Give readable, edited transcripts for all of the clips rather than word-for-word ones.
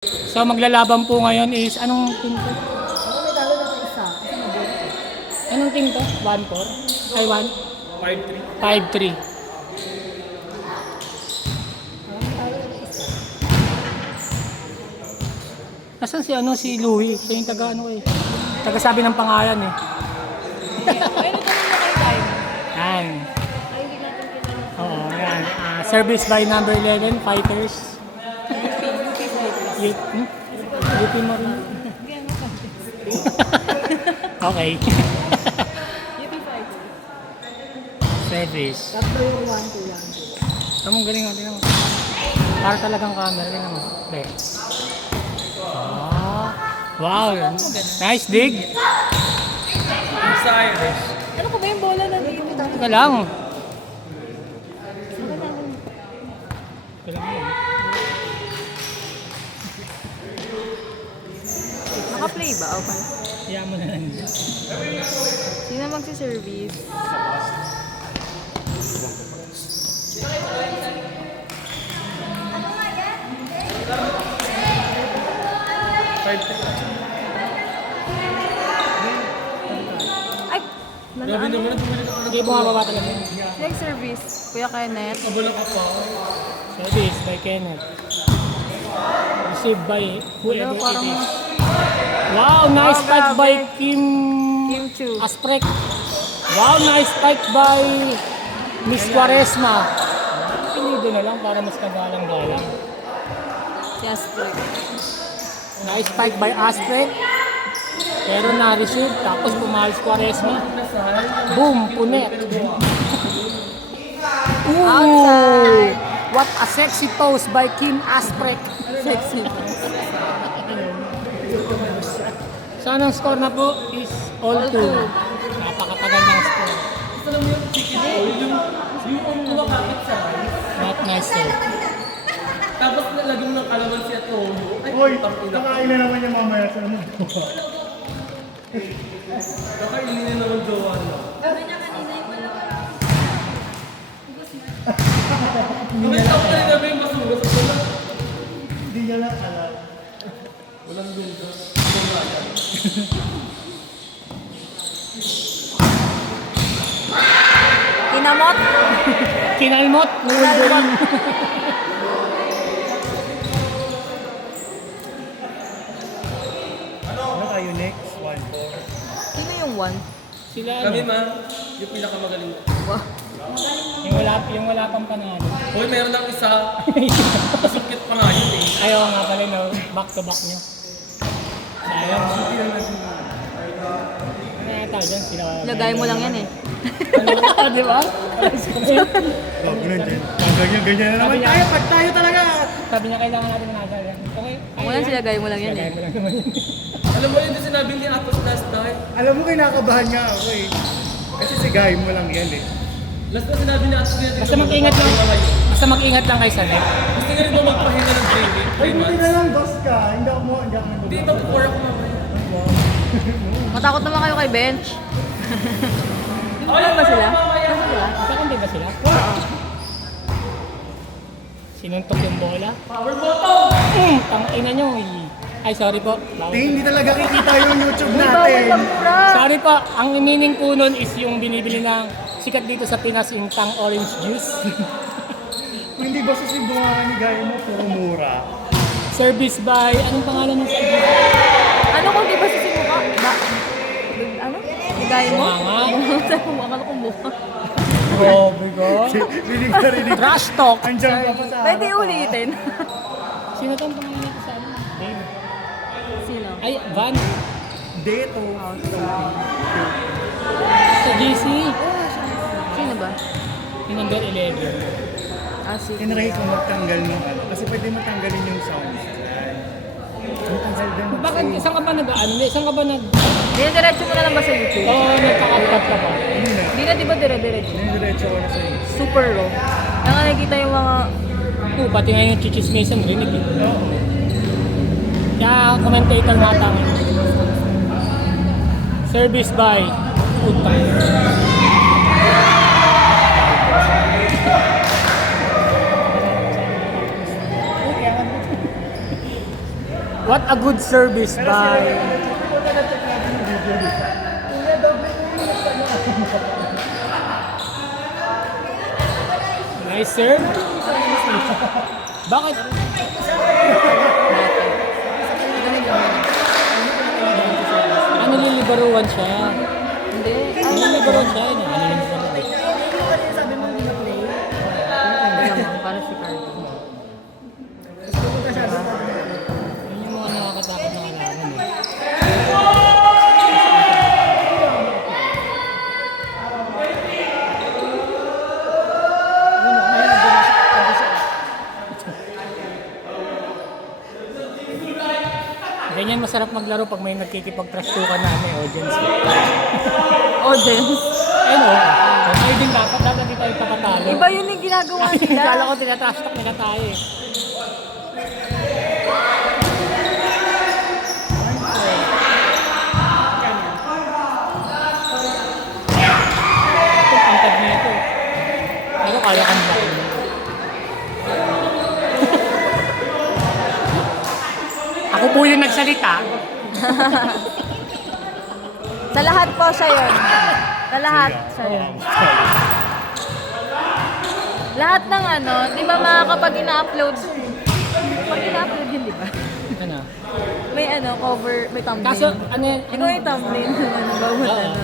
So maglalaban po ngayon is anong team to? Ako may talo na ito isa. Kasi mabuti. Anong team to? 1-4? Ay 1? 5-3. 5-3. Ako may talo na ito isa. Nasaan si ano si Louie? Siya yung taga ano eh. Taga sabi ng pangalan eh. Ay, nagtanong na kayo tayo. Yan. Ay, hindi natin kilala. Oo, yan. Service by number 11, Fighters. UP mo rin. Hindi, ano ka? Okay. UP Fighter. Service. Tatlo yung 1-2 lang. Tamong galing natin naman. Para talagang camera rin naman. Be. Ah. Wow. Nice dig. Ano ko ba yung bola na dito? Teka lang. Naka-play ba? O pala. Kaya mo na lang. Sino magsi-service? Ay! Nanaano? Hindi bumababa talaga. Sino service? Kuya Kenneth? Service by Kenneth. Received by whoever it Parang is. Wow, nice Oh, spike grabe. by Kim Kim Chu. Asprek. Wow, nice spike by Miss Quaresma. Pilido na lang para mas kagalang-galang. Si Asprek. Nice spike by Asprek. Pero na-receive, tapos pumalis Quaresma. Boom, punet. Ooh, Outside. what a sexy pose by Kim Asprek. Sexy. So anong score na po is all All 2. two. Napakatagal ng score. Yung kumakapit sa Not nice sir. tapos nalagyan mo ng kalamansi at toyo. Ay, Hoy, kakain na naman yung mamaya sa naman. kakainin na naman jowa na. Kamay sa pa rin namin yung basura sa pula. Hindi niya lang alam. Walang luga. Tinamot? Kinalmot, Wolverine. Ano tayo next? 1-4. Sino yung one? Sila Kami ano, ma, yung pinakamagaling. Wow. yung wala pang panalo. Hoy, meron lang isa. Masukit pa nga yun eh. Ayaw nga pala no, back to back nyo. Sayang. Ano yata dyan sila? Lagay mo lang yan eh. Ano, di ba? Oh, ganun din. Ganyan na naman. niya- Tayo, pag tayo talaga. Sabi niya kailangan natin nasa yan. Okay. Ako lang silagay mo lang yan eh. Lagay mo lang naman yun. Alam mo yun din sinabi ni Atos last time. Alam mo, kinakabahan nga ako eh. Kasi si Guy mo lang yan eh. Last na sinabi ni Atos niya. Basta mag-ingat lang. Basta mag-ingat lang kay Sanet. Gusto nga rin ba magpahinga ng training? Ay, 3 buti months. na lang, boss ka. Hindi ako Hindi, mag-pour ako mamaya. Matakot naman kayo kay Bench. Ay, ba sila? mamaya. Magkakampi ba sila? Sinuntok yung bola. Power bottom! Tangina nyo eh. Ay, sorry po. Bawal. Hindi talaga kikita yung YouTube Uy, bawal natin. lang mura. Sorry po. Ang meaning po nun is yung binibili ng sikat dito sa Pinas yung tang orange juice. Kung hindi ba si bunga ni Guy mo, puro mura. Service by, anong pangalan ng service? Ano kung di ba sisimuka? Ba? Ano? Ligay mo? Manga. Akala ko mukha. Grabe ka. Rinig na rinig. Trash talk. Andiyan ka pa sa Pwede harap, ah. ulitin. Sino tong pangalan nito sa ano? Dave. Sino? Ay, Van. Dito. Sa GC. Sino ba? Yung number 11. Ah, si Tinry ko magtanggal ng ano. Kasi pwede matanggalin yung sounds. Ang tanggal din. Bakit isang ka ba nag-ano? Isang ka ba nag... Dinidiretso mo na lang ba sa YouTube? Oo, nagka-cut ka ba? Hindi na. Hindi na di ba dire-diretso? Dinidiretso ko na sa iyo. Super raw. Kaya nga nakikita yung mga... Oo, pati nga yung chichismason rinig eh. Kaya commentator nga tama. Service by Utang. What a good service by... Nice serve. Bakit? Ano nililibaruan siya? Hindi. Nililibaruan siya. Ano nililibaruan? Para si Cardi. Yun yung mga nakakatakot na kalaban eh. Ganyan masarap maglaro pag may nagkikipag-trastukan na may audience. Audience. Ayun o. Tayo din dapat di tayo papatalo. Iba yun yung ginagawa nila. Kala ko tinatrastok nila tayo eh. Ito, pangtag niya ito. Pero kaya kang ba? Ako po yung nagsalita. Sa lahat po siya yun. Sa lahat siya yun. Lahat ng ano, di ba mga kapag ina-upload, pag ina-upload yun, di ba? Ano? May ano, cover, may thumbnail. Kaso, ano yan? Ikaw yung thumbnail ng ano, bawat Oo. ano.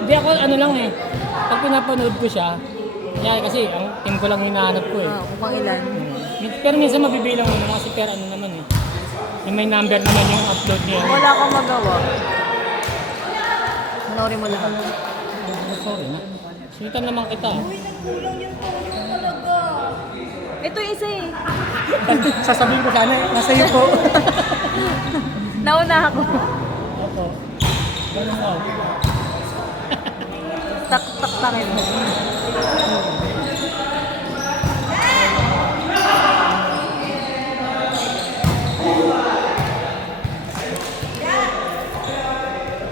Hindi ako, ano lang eh. Pag pinapanood ko siya, yan kasi ang team ko lang hinahanap ko eh. Kung pang ilan. Pero minsan mabibilang mo naman kasi pero ano naman eh. Yung may number naman yung upload niya. Wala kang magawa. Manorin mo lahat. Sorry na. Sulitan naman kita. Ito yung isa eh. Sasabihin ko sana, nasa iyo po. Nauna ako. Opo. Ganun ako. Tak-takin mo.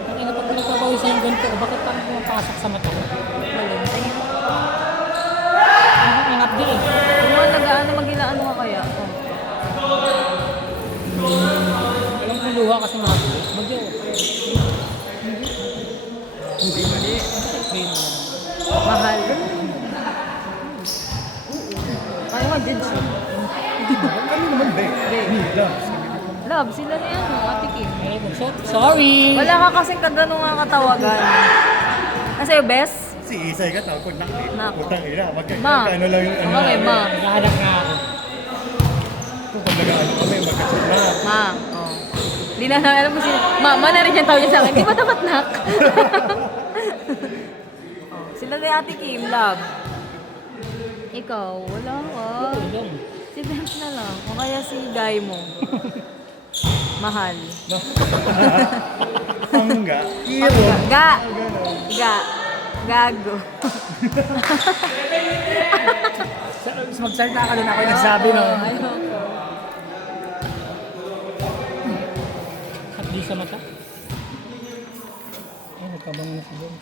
Ang ina pag pinagpapawisan yung ganito, bakit parang pumapasok sa mata? Malun. Tingin. Ang ngapdi eh. Kung mga nag-ano, mag-ilaan ka kaya. Walang kuluha kasi makapili. Bagyo. Hindi. Mali. Mahal. Kaya mag-judge. Kami naman, be. Loves. Love, sila na yan, Ate Kim. Sorry! Wala ka kasing kagano nga katawagan. Kasi best, Si Isay ka, tawag ko, nak. Nak. Putang ina, Ma. magkano lang yung ano. Okay, ma. Naghahanap nga ako. Kung nag-ano kami, magkachat na. Ma. Oh. Hindi na alam mo si... Ma na rin yung tawag niya sa akin. Di ba dapat nak? Oh, sila na Ate Kim, love. Ikaw, wala ka. Tulong. Si Benz na lang. O kaya si guy mo. Mahal. Pangga. Ga. Ga. Gago. Magsalita ka din ako yung nagsabi no. Ayoko. At di sa mata. Ay, nagkabang na si Ben.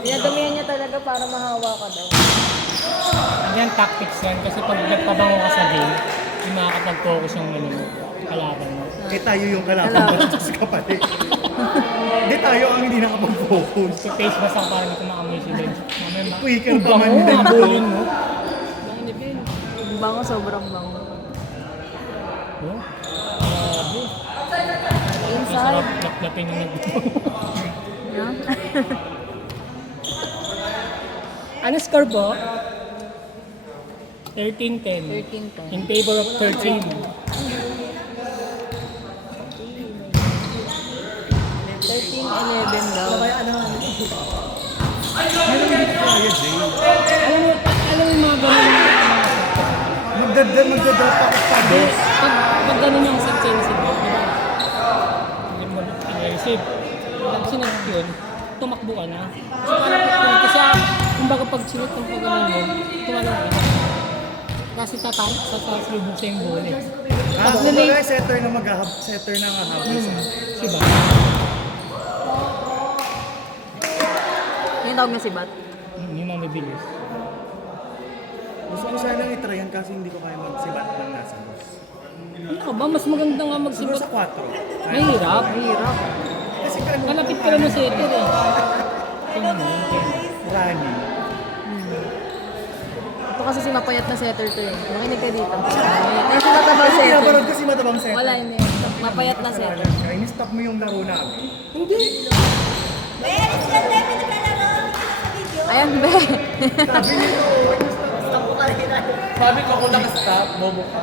Dinadumihan niya talaga para mahawa ka daw. Ano yan, tactics yan. Kasi pag nagpabango ka sa game, hindi makakapag-focus yung ano, kalaban mo. Eh tayo yung kalaban mo sa kapatid. Hindi tayo ang hindi nakapag-focus. Si face mask ako para hindi ko maamoy si Ben. Mamaya Quicker pa man bango, yun. abulin mo. Bango ni Ben. Bango, sobrang bango. Oh, grabe. Masarap Inside. laplapin yung nag No? Ano score po? 13-10. 13-10. In favor of 13. 13-11 daw. Alam mo yung mga ganun. Magdadrop ako pa dos. Pag ganun yung sensitive, di ba? Hindi mo i-receive. Pag sinag yun, tumakbo ka na. Kasi parang kasi kumbaga pag sinag kung pag ganun yun, tumalong ka na. Kasi sasalubog sa yung bola. Ah, kumbaga setter na setter na nga habis. Diba? Yung tawag na si Bat. Yung mga mabilis. Gusto ko sana i-try yan kasi hindi ko kaya magsibat ng nasa dos. Ano ka ba? Mas maganda nga Siguro magsimot. sa 4. Mahirap. Kasi ano, Kalapit ka lang ng setter eh. Tingnan mo. running. Ito kasi si mapayat na setter to eh. Makinig ka dito. Kasi matabang Kasi setter. napanood ko si Matabang Set. Wala yun eh. Mapayat na setter. Kaya ini-stop mo yung laro namin. Ayan, be. Sabi nito, Sabi ko kung nakastop, bobo ka.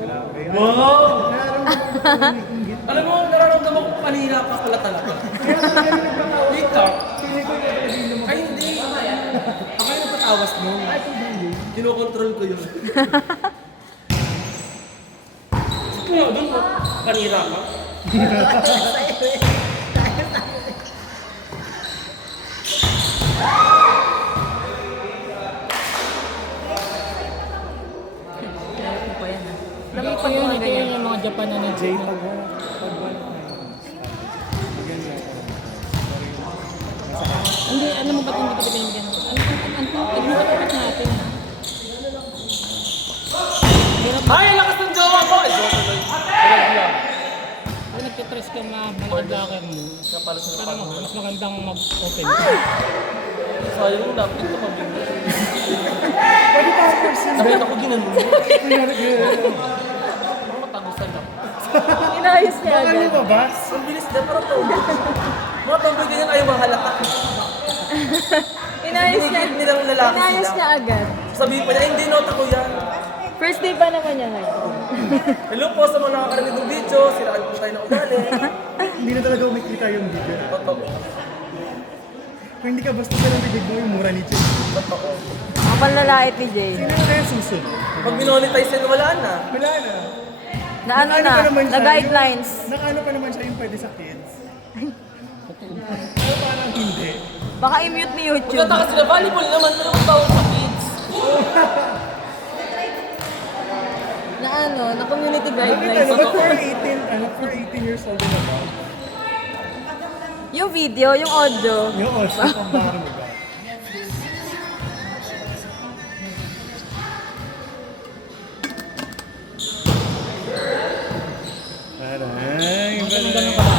grabe. Wow! Nararamdaman ko yung inggit. Alam mo, nararamdaman ko kanina pa pala talaga. Kaya talaga yung nagpatawa. Wait ka. Feeling ko yung talaga yung lumabas. Ay, hindi. Ako yung nagpatawas nun. Kinokontrol ko yun. Kaya doon mo, kanira ka. Ano pa yan ah. Ito Lamig pa yun, mga ito ganyan. yun yung mga Japan na Jay, nag-J pag wala bigyan niya ako. Hindi, alam mo ba't hindi kita binigyan? Tignan natin. Hirap Ay, ang lakas ng jowa ko! Ay, jowa tuloy. Walang lang. pag nagtitress ka na malaki blocker mo, Kaya pala sila parang pa. mas magandang mag-open ka. Sayang yung napin ko mabigat. Pwede pa person. Sabi ako ginano mo. Ako matagusan lang. Inayos niya Baka agad. lumabas. Ang bilis na, parang tomboy. Mga tomboy ganyan ayaw mahalata. Inayos niya. Ginigil nilang lalaki Inayos sila. niya agad. Sabihin pa niya, hindi nota ko yan. First day pa naman niya ngayon. Hello po sa mga nakakarinig ng video, siraan po tayo ng ugali. Hindi na talaga umikita yung video. Totoo. Kung hindi ka basta lang bibig mo yung mura ni Jay. Totoo. Ang panlalait ni Jay. Sino na kaya susunod? Pag minonetize yan, wala na. Wala na. Na ano Nakaano na, pa naman na siya, guidelines. Nakaano pa naman siya yung pwede sa kids. Pero parang hindi. Baka i-mute ni YouTube. Pagkataka sila, volleyball naman, pero mas bawal sa kids. Na ano, na community Bakit guidelines. ano, ba't for 18 years old na ba? Yung video, yung audio. Yung also, pambaro mo ba? Aray, Ganun ganun ka ba?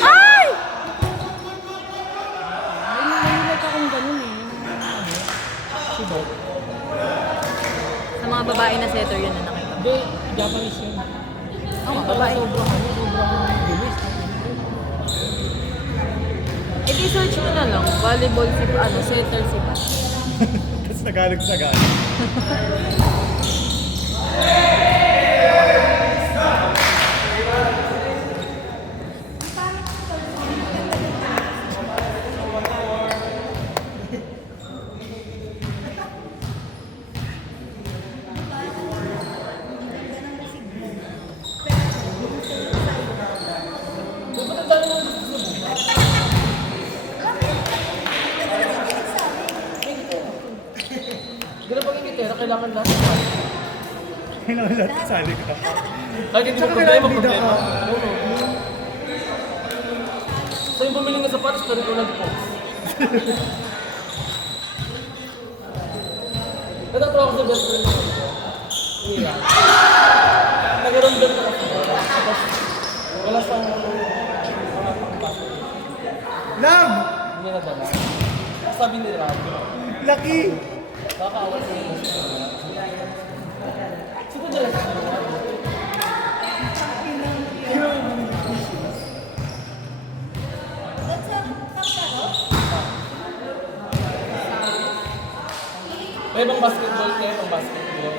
Ay! Ay, nahilat akong ganun eh. Si Bob. Sa mga babae na setter yun na nakita. Hindi, Japanese yun. Oo, babae. Sobrang bilis. Eh di search mo na lang. Volleyball si ano, setter si Bat. Tapos Tagalog. Ganun pag ikitera, kailangan lang. Kailangan lahat kasali ka. Kahit hindi mo Tsaka problema, kailangan bida problema. ka. So yung bumili ng sapatos, pero ikaw nag-post. Natatawa ko sa best friend ko. Mira. Nag-random ka kasi. Tapos, wala sa Love! hindi niya nadala. Sabi ni Rad, Lucky! nakakaawa sa iyo. Sino dala sa iyo? May ibang basketball kayo, ibang basketball.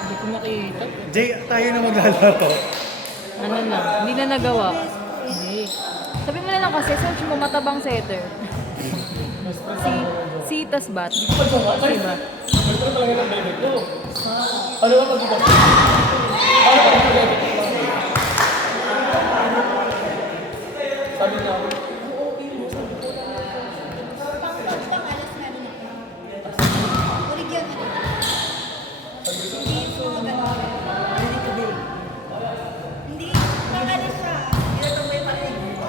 Hindi ko nakita. Jay, tayo na maglalaro. Ano lang, hindi na nagawa. Hindi. Sabi mo na lang kasi, search mo matabang setter. Si tas Bat. Si Bat. Ito talaga ng bebe ko. Ano ba pag-iba? Ano ba ng bebe ko? Sabi niya,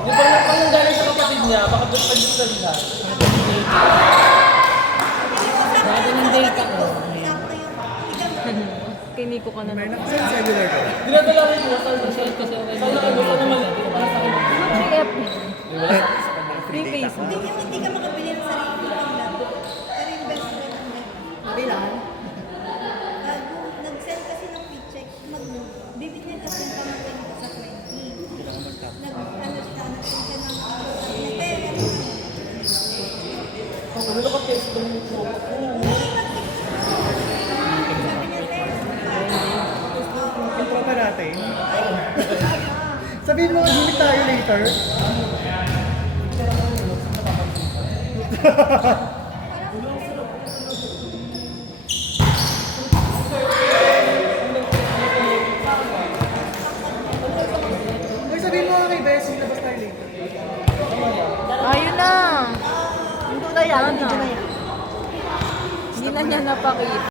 di ba nang galing sa kapatid niya, baka doon pa dito sa liha. Dati ng date kay Nico ka na May naman. nakasal cellular ka. Dinadala rin ko sa Kasi kasi okay. Sana naman para sa akin. PF. Free face. Hindi ka makabili ng sarili mo lang. Pero yung best friend mo. Bilan? Nag-send kasi ng paycheck. Bibit niya kasi yung pamatin ko sa 20. Nag-send siya ng Ano ka test ko ng ito? Yung tropa natin. Sabihin mo, meet tayo later. Ay, sabihin mo kay Bessie, labas tayo later. Ayun na. Ito na yan. Hindi na niya napakita.